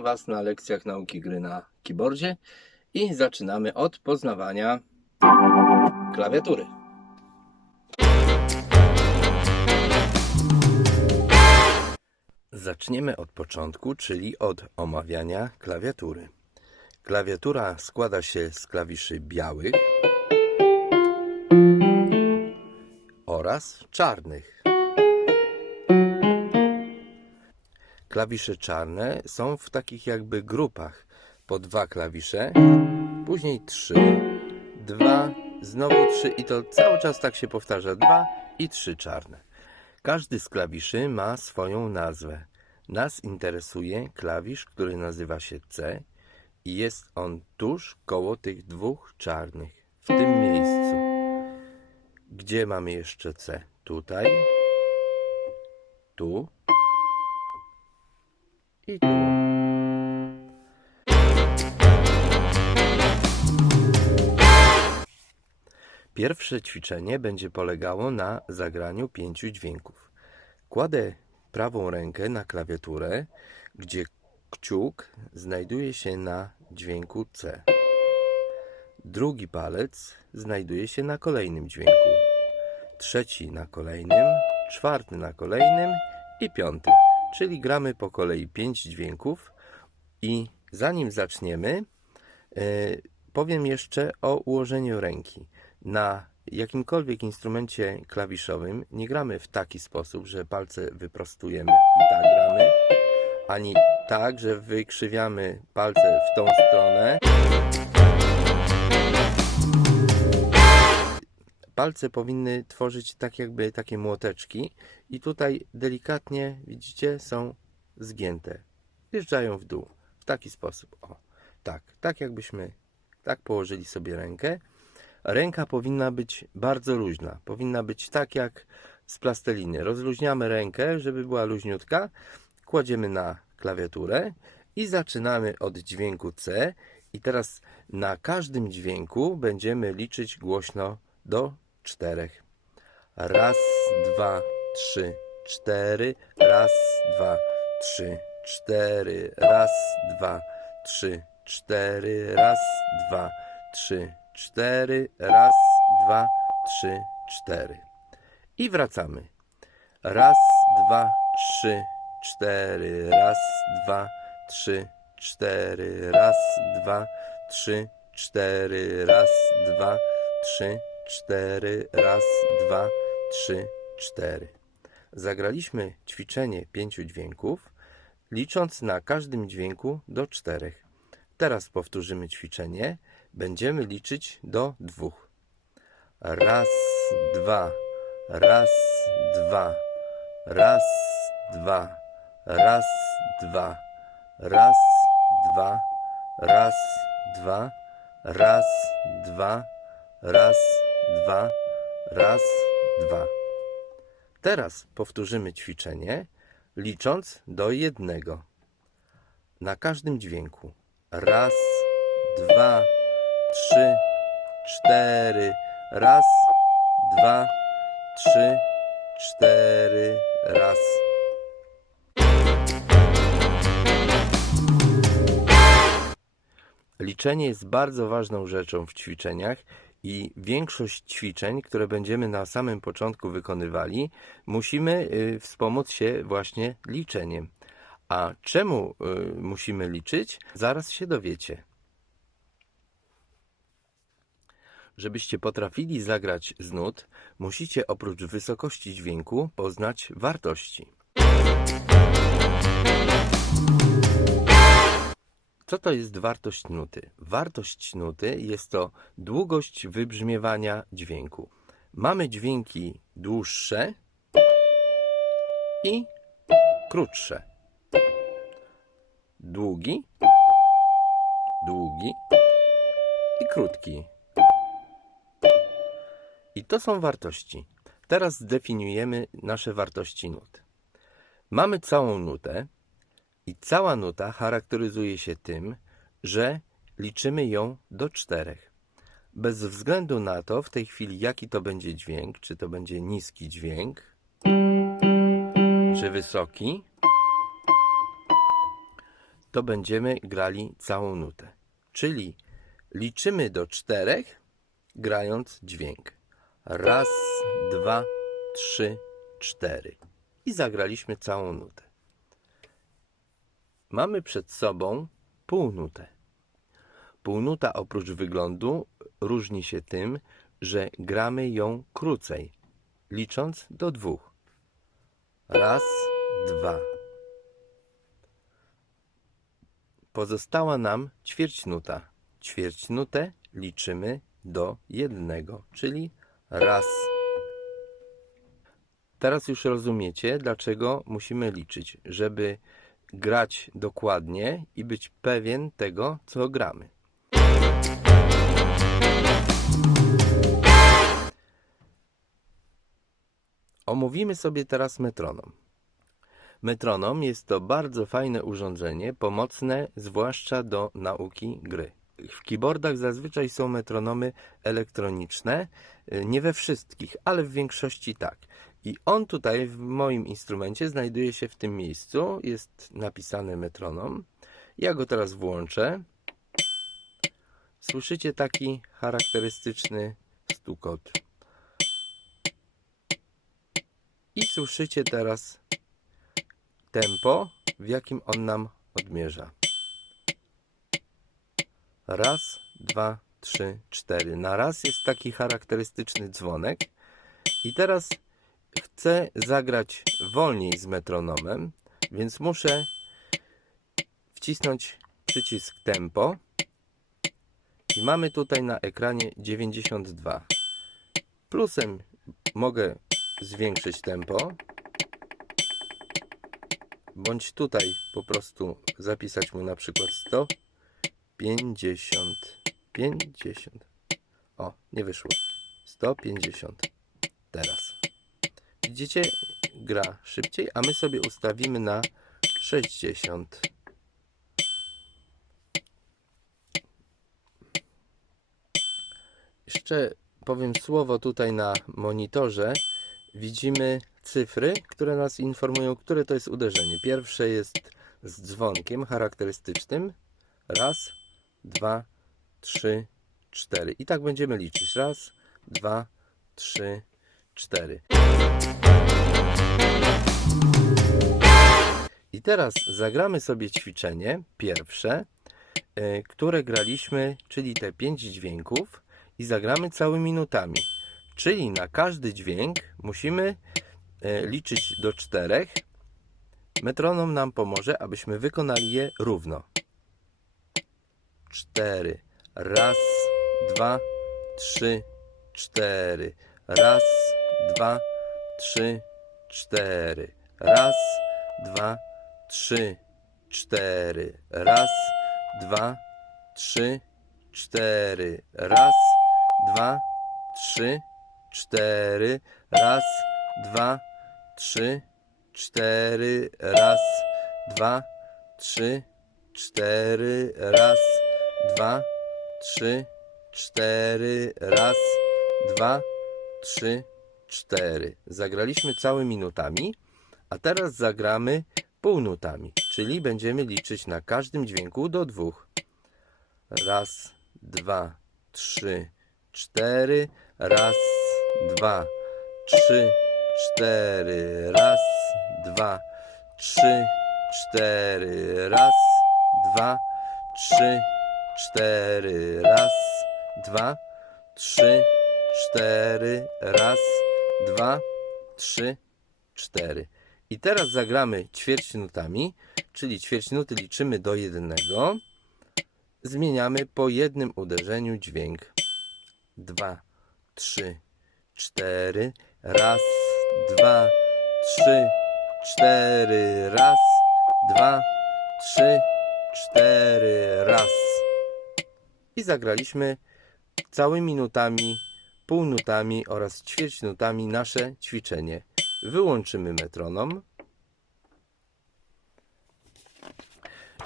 Witam Was na lekcjach nauki gry na keyboardzie i zaczynamy od poznawania klawiatury. Zaczniemy od początku, czyli od omawiania klawiatury. Klawiatura składa się z klawiszy białych oraz czarnych. Klawisze czarne są w takich jakby grupach. Po dwa klawisze, później trzy, dwa, znowu trzy i to cały czas tak się powtarza. Dwa i trzy czarne. Każdy z klawiszy ma swoją nazwę. Nas interesuje klawisz, który nazywa się C i jest on tuż koło tych dwóch czarnych, w tym miejscu. Gdzie mamy jeszcze C? Tutaj, tu i tu. Pierwsze ćwiczenie będzie polegało na zagraniu pięciu dźwięków. Kładę prawą rękę na klawiaturę, gdzie kciuk znajduje się na dźwięku C. Drugi palec znajduje się na kolejnym dźwięku. Trzeci na kolejnym, czwarty na kolejnym i piąty. Czyli gramy po kolei pięć dźwięków i zanim zaczniemy, e, powiem jeszcze o ułożeniu ręki. Na jakimkolwiek instrumencie klawiszowym nie gramy w taki sposób, że palce wyprostujemy i tak gramy, ani tak, że wykrzywiamy palce w tą stronę. Palce powinny tworzyć tak jakby takie młoteczki i tutaj delikatnie, widzicie, są zgięte. Wjeżdżają w dół. W taki sposób. O, tak. Tak jakbyśmy tak położyli sobie rękę. Ręka powinna być bardzo luźna. Powinna być tak jak z plasteliny. Rozluźniamy rękę, żeby była luźniutka. Kładziemy na klawiaturę i zaczynamy od dźwięku C. I teraz na każdym dźwięku będziemy liczyć głośno do czterech. Raz, dwa, trzy, cztery. Raz, dwa, trzy, cztery. Raz, dwa, trzy, cztery. Raz, dwa, trzy, cztery. Raz, dwa, trzy, cztery. I wracamy. Raz, dwa, trzy, cztery. Raz, dwa, trzy, cztery. Raz, dwa, trzy, cztery. Raz, dwa, trzy, cztery. Raz, dwa, trzy, cztery. Zagraliśmy ćwiczenie pięciu dźwięków, licząc na każdym dźwięku do czterech. Teraz powtórzymy ćwiczenie. Będziemy liczyć do dwóch. Raz, dwa, raz, dwa, raz, dwa, raz, dwa, raz, dwa, raz, dwa, raz, dwa, raz, dwa, raz, dwa. Teraz powtórzymy ćwiczenie, licząc do jednego. Na każdym dźwięku. Raz, dwa, trzy, cztery. Raz, dwa, trzy, cztery. Raz. Liczenie jest bardzo ważną rzeczą w ćwiczeniach i większość ćwiczeń, które będziemy na samym początku wykonywali, musimy y, wspomóc się właśnie liczeniem. A czemu y, musimy liczyć? Zaraz się dowiecie. Żebyście potrafili zagrać z nut, musicie oprócz wysokości dźwięku poznać wartości. Co to jest wartość nuty? Wartość nuty jest to długość wybrzmiewania dźwięku. Mamy dźwięki dłuższe i krótsze. Długi, długi i krótki. I to są wartości. Teraz zdefiniujemy nasze wartości nut. Mamy całą nutę i cała nuta charakteryzuje się tym, że liczymy ją do czterech. Bez względu na to, w tej chwili, jaki to będzie dźwięk, czy to będzie niski dźwięk, czy wysoki, to będziemy grali całą nutę. Czyli liczymy do czterech, grając dźwięk. Raz, dwa, trzy, cztery. I zagraliśmy całą nutę. Mamy przed sobą półnutę. Półnuta oprócz wyglądu różni się tym, że gramy ją krócej, licząc do dwóch. Raz, dwa. Pozostała nam ćwierćnuta. Ćwierćnutę liczymy do jednego, czyli raz. Teraz już rozumiecie, dlaczego musimy liczyć, żeby grać dokładnie i być pewien tego, co gramy. Omówimy sobie teraz metronom. Metronom jest to bardzo fajne urządzenie, pomocne zwłaszcza do nauki gry. W keyboardach zazwyczaj są metronomy elektroniczne, y, nie we wszystkich, ale w większości tak. I on tutaj w moim instrumencie znajduje się w tym miejscu, jest napisane metronom. Ja go teraz włączę. Słyszycie taki charakterystyczny stukot. I słyszycie teraz tempo, w jakim on nam odmierza. Raz, dwa, trzy, cztery. Na raz jest taki charakterystyczny dzwonek. I teraz chcę zagrać wolniej z metronomem, więc muszę wcisnąć przycisk tempo. I mamy tutaj na ekranie 92. Plusem mogę zwiększyć tempo, bądź tutaj po prostu zapisać mu na przykład 150. 50. O, nie wyszło. 150. Teraz. Widzicie? Gra szybciej, a my sobie ustawimy na 60. Jeszcze powiem słowo tutaj na monitorze. Widzimy cyfry, które nas informują, które to jest uderzenie. Pierwsze jest z dzwonkiem charakterystycznym. Raz, dwa, trzy, cztery. I tak będziemy liczyć. Raz, dwa, trzy, cztery. I teraz zagramy sobie ćwiczenie pierwsze, y, które graliśmy, czyli te pięć dźwięków i zagramy całymi nutami. Czyli na każdy dźwięk musimy e, liczyć do czterech. Metronom nam pomoże, abyśmy wykonali je równo. Cztery. Raz, dwa, trzy, cztery. Raz, dwa, trzy, cztery. Raz, dwa, trzy, cztery. Raz, dwa, trzy, cztery. Raz, dwa, trzy, cztery. Raz, dwa, trzy, cztery. Raz, dwa, trzy, cztery. Raz, dwa, trzy, cztery. Raz, dwa, trzy, cztery. Zagraliśmy całymi minutami, a teraz zagramy półnutami, czyli będziemy liczyć na każdym dźwięku do dwóch. Raz, dwa, trzy, cztery. Raz, dwa, trzy, cztery. Raz, dwa, trzy, cztery. Raz, dwa, trzy, cztery. Raz, dwa, trzy, cztery. Raz, dwa, trzy, cztery. I teraz zagramy ćwierćnutami, czyli ćwierćnuty liczymy do jednego. Zmieniamy po jednym uderzeniu dźwięk. Dwa, trzy, cztery. Raz, dwa, trzy, cztery. Raz, dwa, trzy, cztery. Raz. I zagraliśmy całymi minutami, półnutami oraz ćwierćnutami nasze ćwiczenie. Wyłączymy metronom.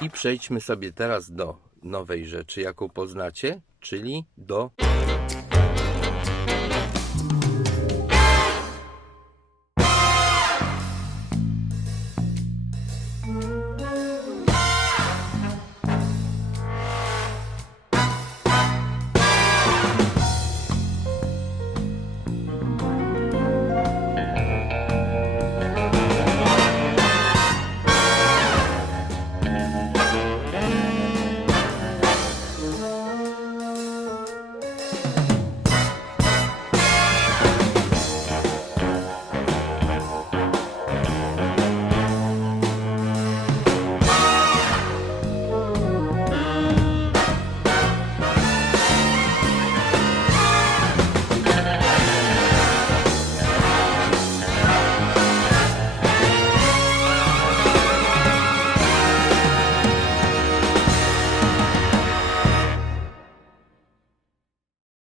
I przejdźmy sobie teraz do nowej rzeczy, jaką poznacie, czyli do